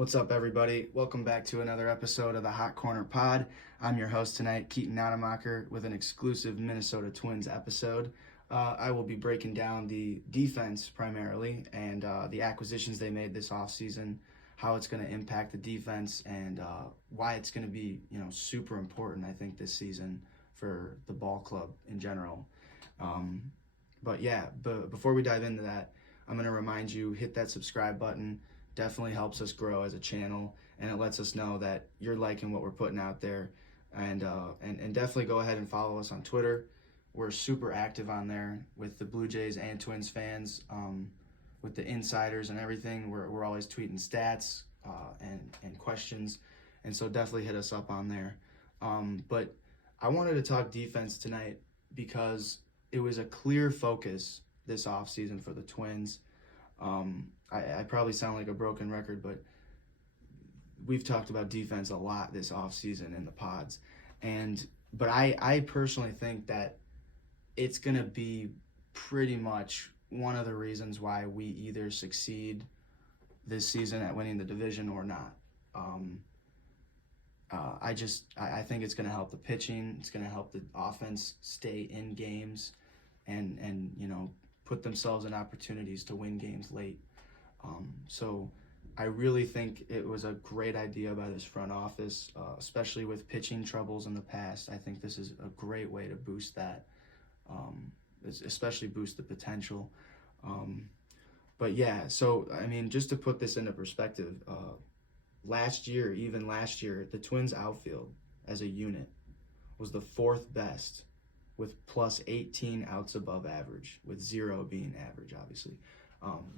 What's up, everybody? Welcome back to another episode of the Hot Corner Pod. I'm your host tonight, Keaton Nademacher, with an exclusive Minnesota Twins episode. I will be breaking down the defense primarily and the acquisitions they made this offseason, how it's going to impact the defense, and why it's going to be, super important, I think, this season for the ball club in general. But before we dive into that, I'm going to remind you, hit that subscribe button. Definitely helps us grow as a channel, and it lets us know that you're liking what we're putting out there. And definitely go ahead and follow us on Twitter. We're super active on there with the Blue Jays and Twins fans, with the insiders and everything. We're always tweeting stats and questions, and so definitely hit us up on there. But I wanted to talk defense tonight because it was a clear focus this offseason for the Twins. I probably sound like a broken record, but we've talked about defense a lot this offseason in the pods. But I personally think that it's going to be pretty much one of the reasons why we either succeed this season at winning the division or not. I think it's going to help the pitching. It's going to help the offense stay in games and put themselves in opportunities to win games late. So I really think it was a great idea by this front office, especially with pitching troubles in the past. I think this is a great way to boost that, especially boost the potential. Just to put this into perspective, last year, the Twins outfield as a unit was the fourth best with plus 18 outs above average, with 0 being average, obviously.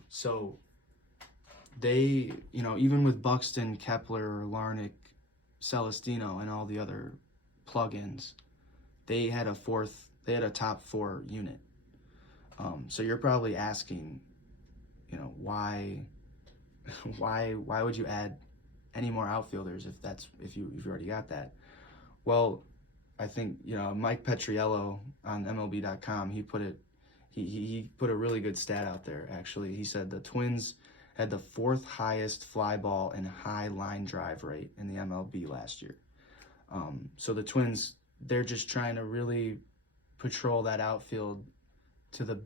So they, even with Buxton, Kepler, Larnach, Celestino, and all the other plugins, they had a top 4 unit. So you're probably asking, why would you add any more outfielders if you've already got that? Well, I think Mike Petriello on MLB.com, he put a really good stat out there. Actually, he said the Twins had the 4th highest fly ball and high line drive rate in the MLB last year. So the Twins, they're just trying to really patrol that outfield to the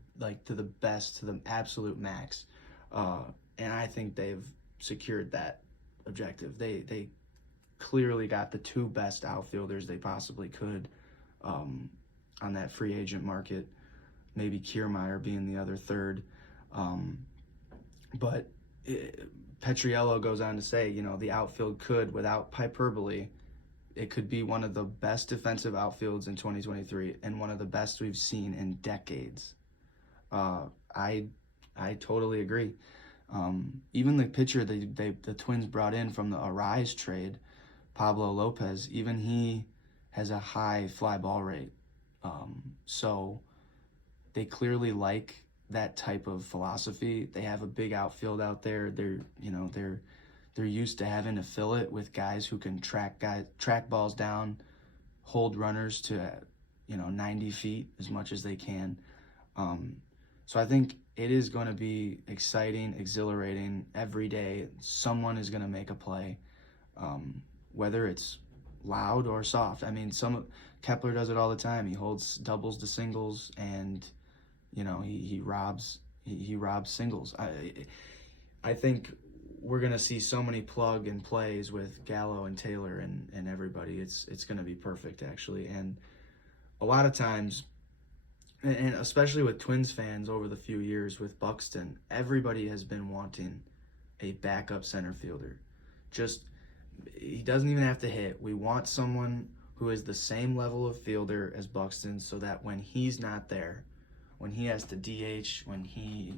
best, to the absolute max. And I think they've secured that objective. They clearly got the 2 best outfielders they possibly could on that free agent market, maybe Kiermaier being the other third. But Petriello goes on to say, the outfield could, without hyperbole, it could be one of the best defensive outfields in 2023 and one of the best we've seen in decades. I totally agree. Even the pitcher the Twins brought in from the Arise trade, Pablo Lopez, even he has a high fly ball rate. So they clearly like that type of philosophy. They have a big outfield out there. They're used to having to fill it with guys who can track balls down, hold runners to 90 feet as much as they can. So I think it is going to be exciting, exhilarating every day. Someone is going to make a play, whether it's loud or soft. I mean, Kepler does it all the time. He holds doubles to singles, and he robs singles. I think we're gonna see so many plug and plays with Gallo and Taylor and everybody. It's gonna be perfect, actually. And a lot of times, and especially with Twins fans over the few years with Buxton, everybody has been wanting a backup center fielder. He doesn't even have to hit. We want someone who is the same level of fielder as Buxton, so that when he's not there, when he has to DH, when he,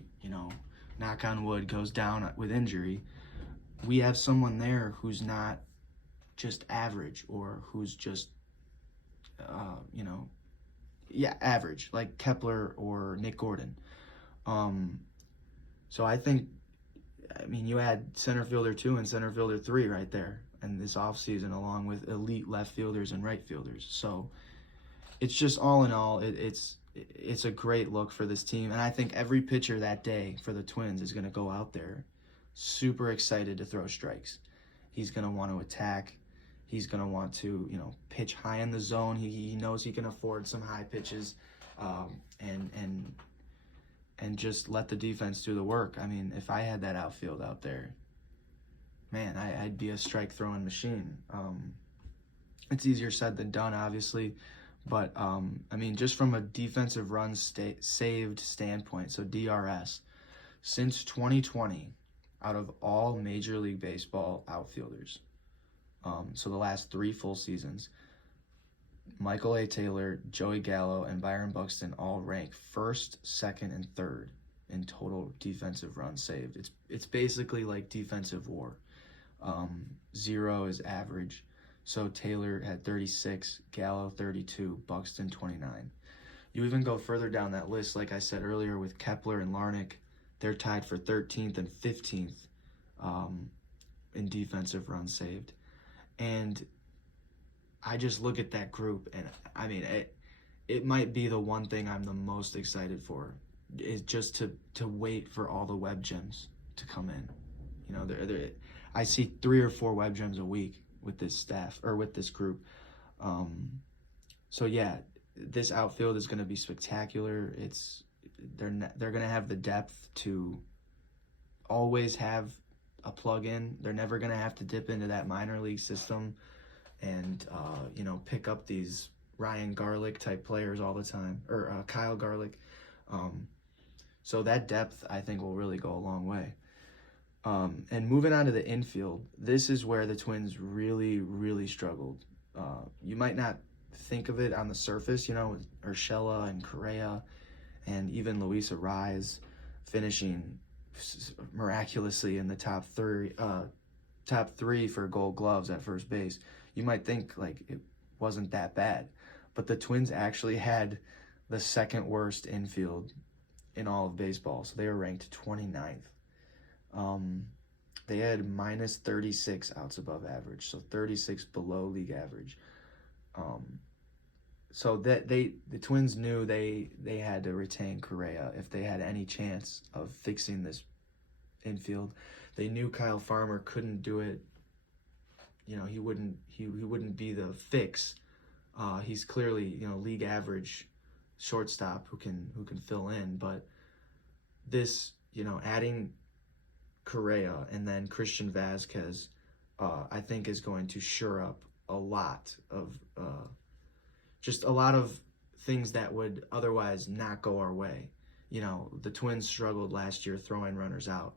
knock on wood, goes down with injury, we have someone there who's not just average, or who's just, average, like Kepler or Nick Gordon. So I think, you had center fielder 2 and center fielder 3 right there in this offseason, along with elite left fielders and right fielders. So it's just, all in all, it's a great look for this team. And I think every pitcher that day for the Twins is going to go out there super excited to throw strikes. He's going to want to attack. He's going to want to, pitch high in the zone. He knows he can afford some high pitches, and just let the defense do the work. I mean, if I had that outfield out there, man, I'd be a strike throwing machine. It's easier said than done, obviously, but I mean, just from a defensive runs saved standpoint, so DRS, since 2020, out of all Major League Baseball outfielders, so the last 3 full seasons, Michael A. Taylor, Joey Gallo, and Byron Buxton all rank first, second, and third in total defensive runs saved. It's basically like defensive WAR. 0 is average. So Taylor had 36, Gallo 32, Buxton 29. You even go further down that list, like I said earlier, with Kepler and Larnach. They're tied for 13th and 15th in defensive runs saved. And I just look at that group, and I mean, it might be the one thing I'm the most excited for, is just to wait for all the web gems to come in. I see 3 or 4 web gems a week with this staff, or with this group. So yeah, this outfield is going to be spectacular. They're going to have the depth to always have a plug-in. They're never going to have to dip into that minor league system and pick up these Ryan Garlick type players all the time, or Kyle Garlick. So that depth, I think, will really go a long way. And moving on to the infield, this is where the Twins really, really struggled. You might not think of it on the surface, with Urshela and Correa and even Luis Arraez finishing miraculously in the top three for Gold Gloves at first base. You might think like it wasn't that bad, but the Twins actually had the second worst infield in all of baseball. So they were ranked 29th. They had minus 36 outs above average, so 36 below league average. So that the Twins knew they had to retain Correa if they had any chance of fixing this infield. They knew Kyle Farmer couldn't do it. He wouldn't be the fix. He's clearly league average shortstop who can fill in, but this adding Correa and then Christian Vazquez, I think is going to shore up a lot of things that would otherwise not go our way. The Twins struggled last year throwing runners out.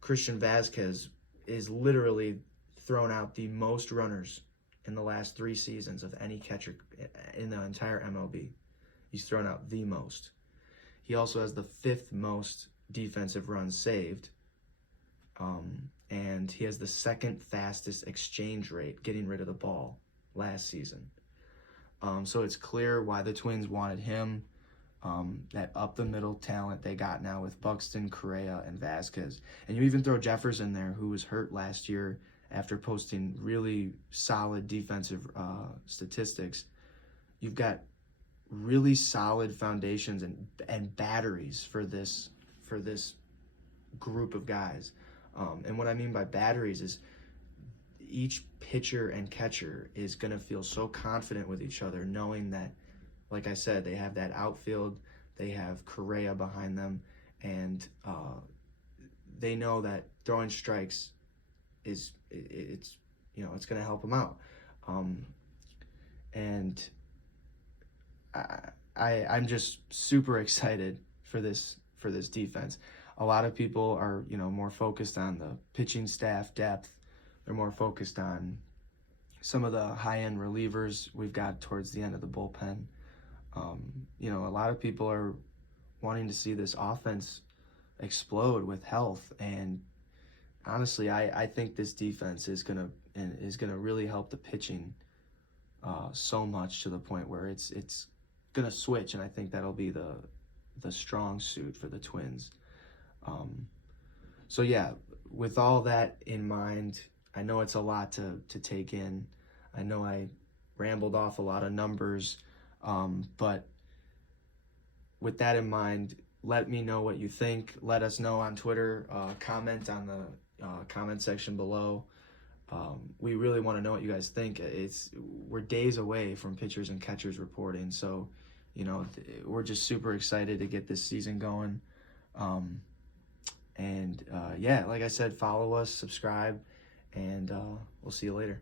Christian Vazquez is literally thrown out the most runners in the last 3 seasons of any catcher in the entire MLB. He's thrown out the most. He also has the 5th most defensive runs saved. And he has the 2nd fastest exchange rate getting rid of the ball last season. So it's clear why the Twins wanted him. That up-the-middle talent they got now with Buxton, Correa, and Vazquez. And you even throw Jeffers in there, who was hurt last year after posting really solid defensive statistics. You've got really solid foundations and batteries for this group of guys. And what I mean by batteries is each pitcher and catcher is going to feel so confident with each other, knowing that, like I said, they have that outfield, they have Correa behind them, and they know that throwing strikes it's going to help them out. And I'm just super excited for this defense. A lot of people are, more focused on the pitching staff depth. They're more focused on some of the high-end relievers we've got towards the end of the bullpen. A lot of people are wanting to see this offense explode with health, and honestly, I think this defense is gonna really help the pitching so much, to the point where it's gonna switch, and I think that'll be the strong suit for the Twins. So yeah, with all that in mind, I know it's a lot to take in. I know I rambled off a lot of numbers, but with that in mind, let me know what you think. Let us know on Twitter. Comment on the comment section below. We really want to know what you guys think. We're days away from pitchers and catchers reporting, so we're just super excited to get this season going. Yeah, like I said, follow us, subscribe, and we'll see you later.